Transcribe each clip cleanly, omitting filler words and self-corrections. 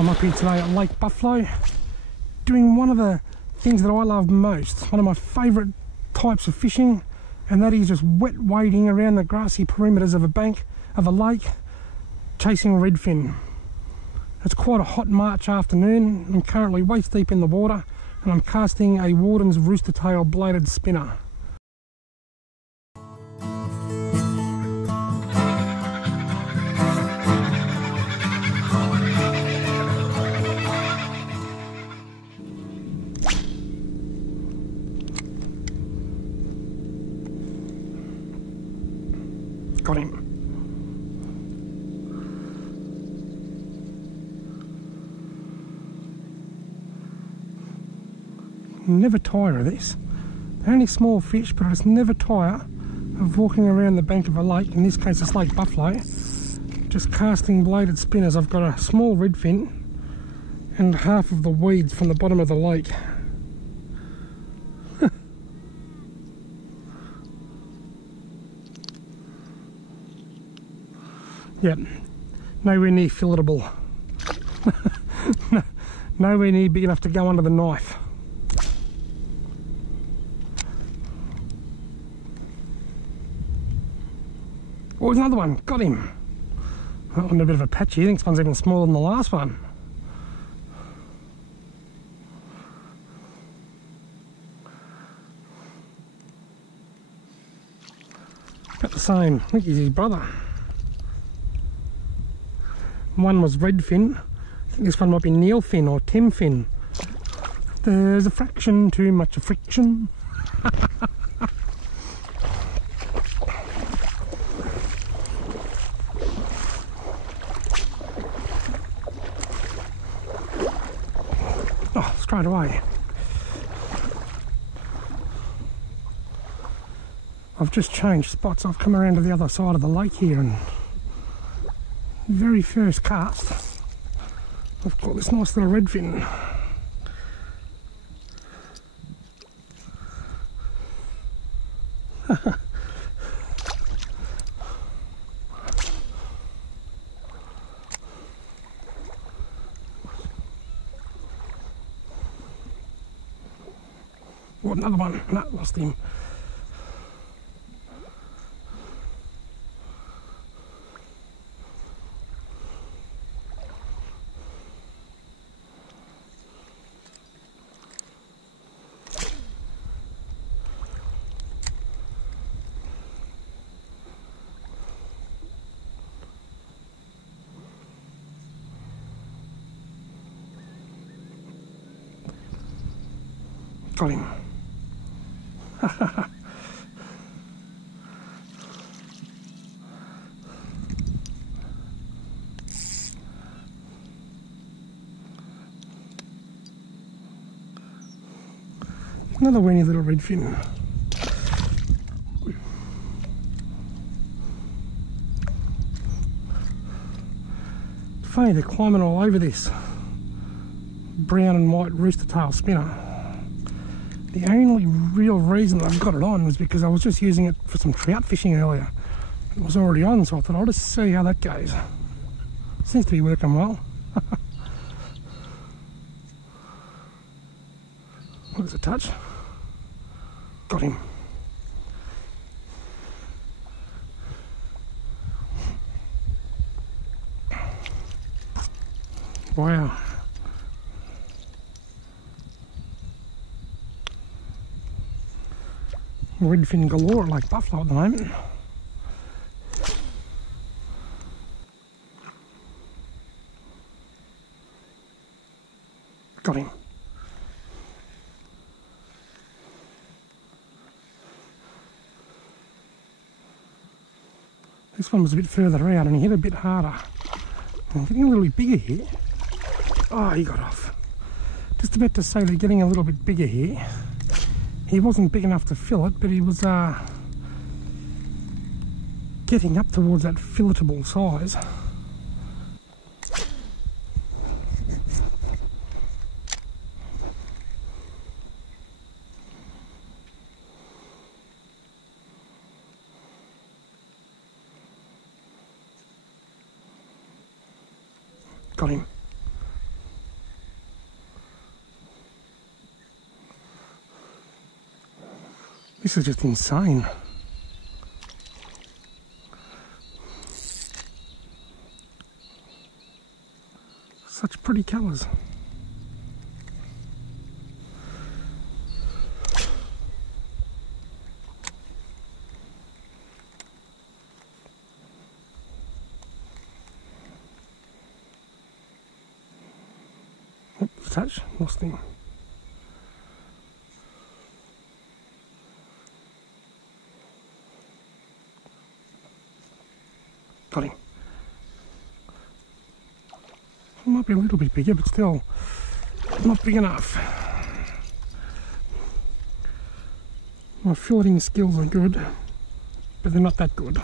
I'm up here today at Lake Buffalo doing one of the things that I love most, one of my favourite types of fishing, and that is just wet wading around the grassy perimeters of a bank of a lake chasing redfin. It's quite a hot March afternoon. I'm currently waist deep in the water and I'm casting a Warden's rooster tail bladed spinner. Got him. Never tire of this. They're only small fish, but I just never tire of walking around the bank of a lake, in this case it's Lake Buffalo, just casting bladed spinners. I've got a small redfin and half of the weeds from the bottom of the lake. Yep, nowhere near filletable. Nowhere near big enough to go under the knife. Oh, there's another one. Got him. Oh, I'm in a bit of a patch here. I think this one's even smaller than the last one. About the same. I think he's his brother. One was redfin. I think this one might be neilfin or timfin. There's a fraction too much of friction. Oh, straight away. I've just changed spots. I've come around to the other side of the lake here, and very first cast I've got this nice little redfin. What, another one? No, lost him. Got him. Another weeny little redfin. Funny, they're climbing all over this brown and white rooster tail spinner. The only real reason I've got it on was because I was just using it for some trout fishing earlier. It was already on, so I thought I'll just see how that goes. Seems to be working well. There's a touch. Got him. Wow. Redfin galore at Lake Buffalo at the moment. Got him. This one was a bit further out and he hit a bit harder. I'm getting a little bit bigger here. Oh, he got off. Just about to say they're getting a little bit bigger here. He wasn't big enough to fill it, but he was getting up towards that filletable size. Got him. This is just insane. Such pretty colours. Touch, lost him. Got him. It might be a little bit bigger, but still not big enough. My filleting skills are good, but they're not that good.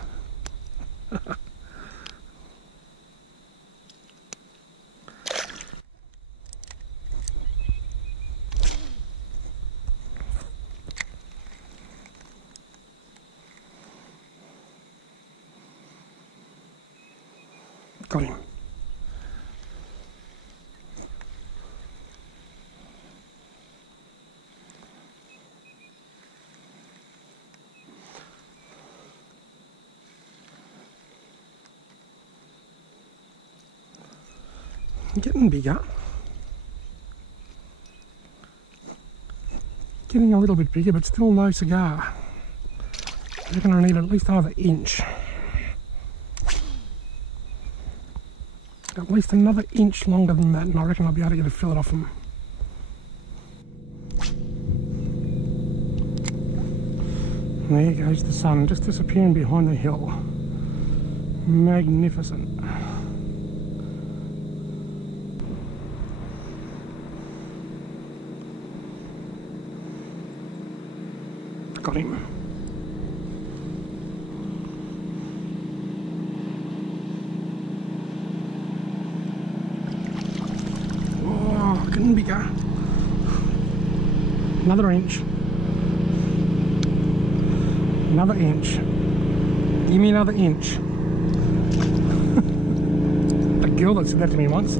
Got him. Getting bigger. Getting a little bit bigger, but still no cigar. I reckon I need at least another inch. At least another inch longer than that, and I reckon I'll be able to get a fillet off them. And there goes the sun, just disappearing behind the hill. Magnificent. Got him. Getting bigger. Another inch. Another inch. Give me another inch. A girl that said that to me once.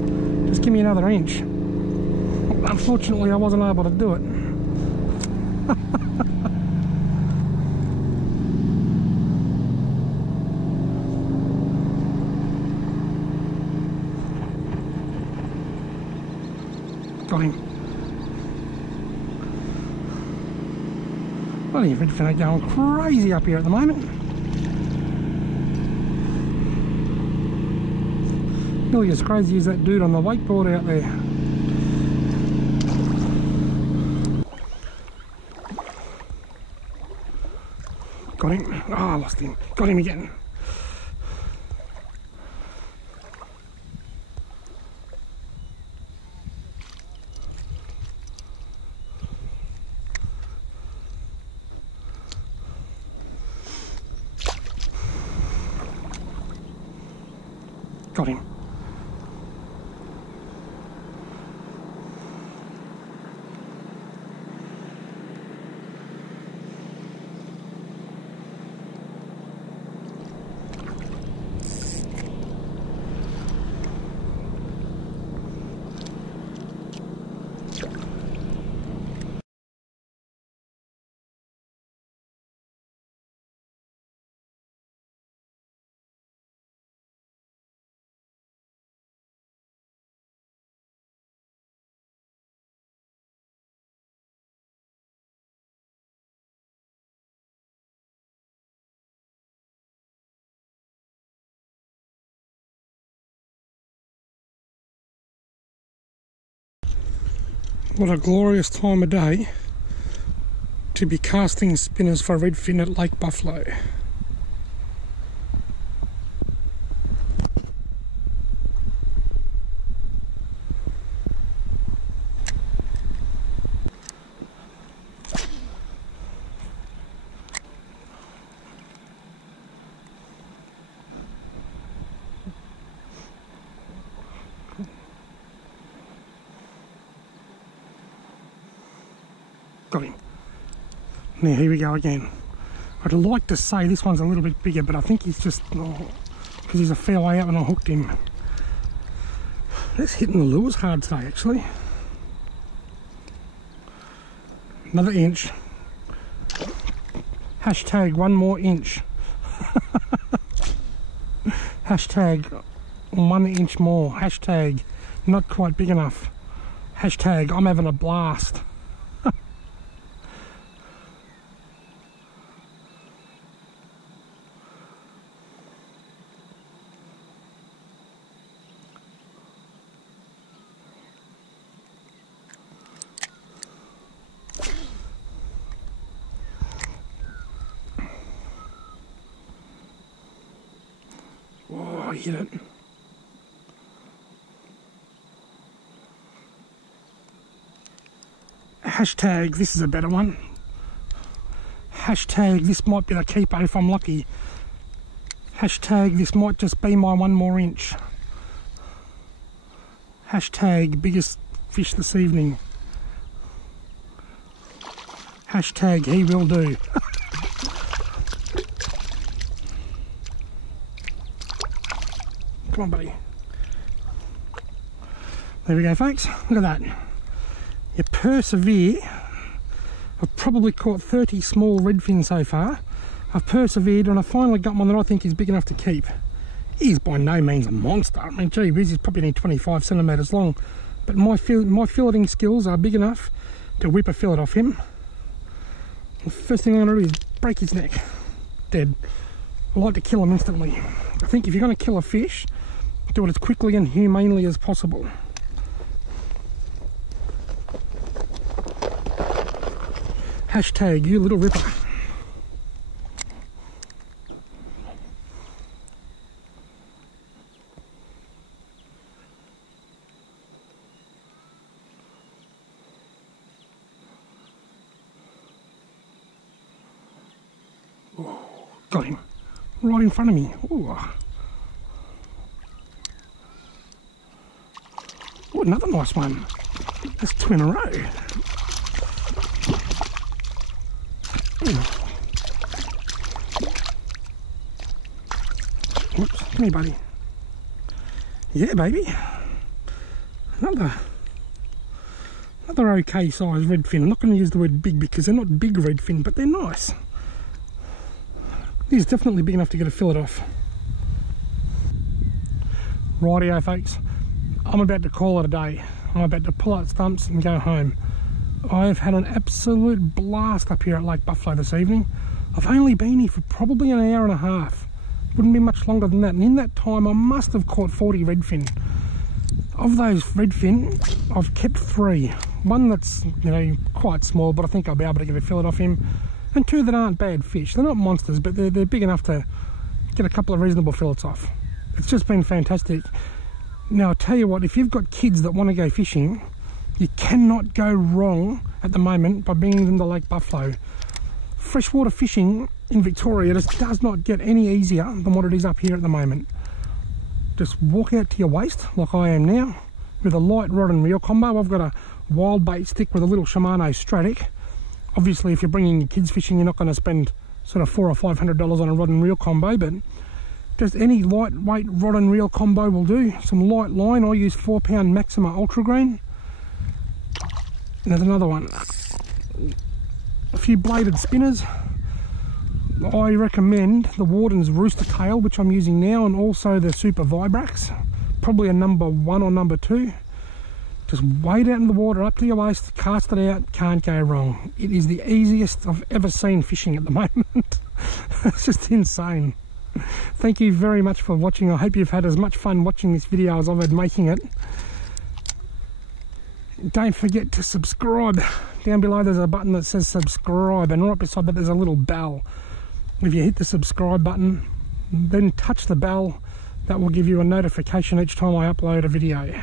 Just give me another inch. Unfortunately, I wasn't able to do it. Got him. Bloody Redfin are going crazy up here at the moment. Nearly as crazy as that dude on the wakeboard out there. Got him. Oh, I lost him. Got him again. Got him. What a glorious time of day to be casting spinners for redfin at Lake Buffalo. Got him. Now here we go again. I'd like to say this one's a little bit bigger, but I think he's just, because he's a fair way up and I hooked him. That's hitting the lures hard today actually. Another inch. Hashtag 1 more inch. Hashtag 1 inch more. Hashtag not quite big enough. Hashtag I'm having a blast. Oh, I hit it. Hashtag this is a better one. Hashtag this might be the keeper if I'm lucky. Hashtag this might just be my 1 more inch. Hashtag biggest fish this evening. Hashtag he will do. Come on, buddy. There we go, folks. Look at that. You persevere. I've probably caught 30 small redfin so far. I've persevered and I finally got one that I think is big enough to keep. He's by no means a monster. I mean, gee whiz, he's probably only 25 centimetres long. But my filleting skills are big enough to whip a fillet off him. The first thing I'm going to do is break his neck. Dead. I like to kill him instantly. I think if you're going to kill a fish, do it as quickly and humanely as possible. Hashtag you little ripper. Oh, got him right in front of me. Ooh. Oh, another nice one. That's 2 in a row. Oops, come here, buddy. Yeah, baby. Another okay size redfin. I'm not going to use the word big because they're not big redfin, but they're nice. He's definitely big enough to get a fillet off. Rightio, folks. I'm about to call it a day. I'm about to pull out stumps and go home. I've had an absolute blast up here at Lake Buffalo this evening. I've only been here for probably an hour and a half. Wouldn't be much longer than that. And in that time, I must have caught 40 redfin. Of those redfin, I've kept 3. One that's, you know, quite small, but I think I'll be able to get a fillet off him. And 2 that aren't bad fish. They're not monsters, but they're big enough to get a couple of reasonable fillets off. It's just been fantastic. Now, I'll tell you what, if you've got kids that want to go fishing, you cannot go wrong at the moment by bringing them to Lake Buffalo. Freshwater fishing in Victoria just does not get any easier than what it is up here at the moment. Just walk out to your waist, like I am now, with a light rod and reel combo. I've got a wild bait stick with a little Shimano Stratic. Obviously, if you're bringing your kids fishing, you're not going to spend sort of $400 or $500 on a rod and reel combo, but just any lightweight rod and reel combo will do. Some light line. I use 4-pound Maxima Ultra Green. And there's another one. A few bladed spinners. I recommend the Warden's Rooster Tail, which I'm using now, and also the Super Vibrax. Probably a number 1 or number 2. Just wade out in the water up to your waist, cast it out, can't go wrong. It is the easiest I've ever seen fishing at the moment. It's just insane. Thank you very much for watching. I hope you've had as much fun watching this video as I've had making it. Don't forget to subscribe. Down below there's a button that says subscribe, and right beside that there's a little bell. If you hit the subscribe button, then touch the bell, that will give you a notification each time I upload a video.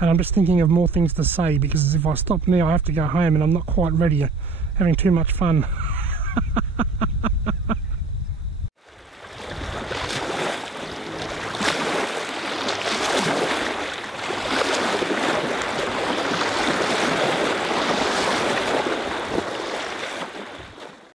And I'm just thinking of more things to say, because if I stop now I have to go home and I'm not quite ready, having too much fun.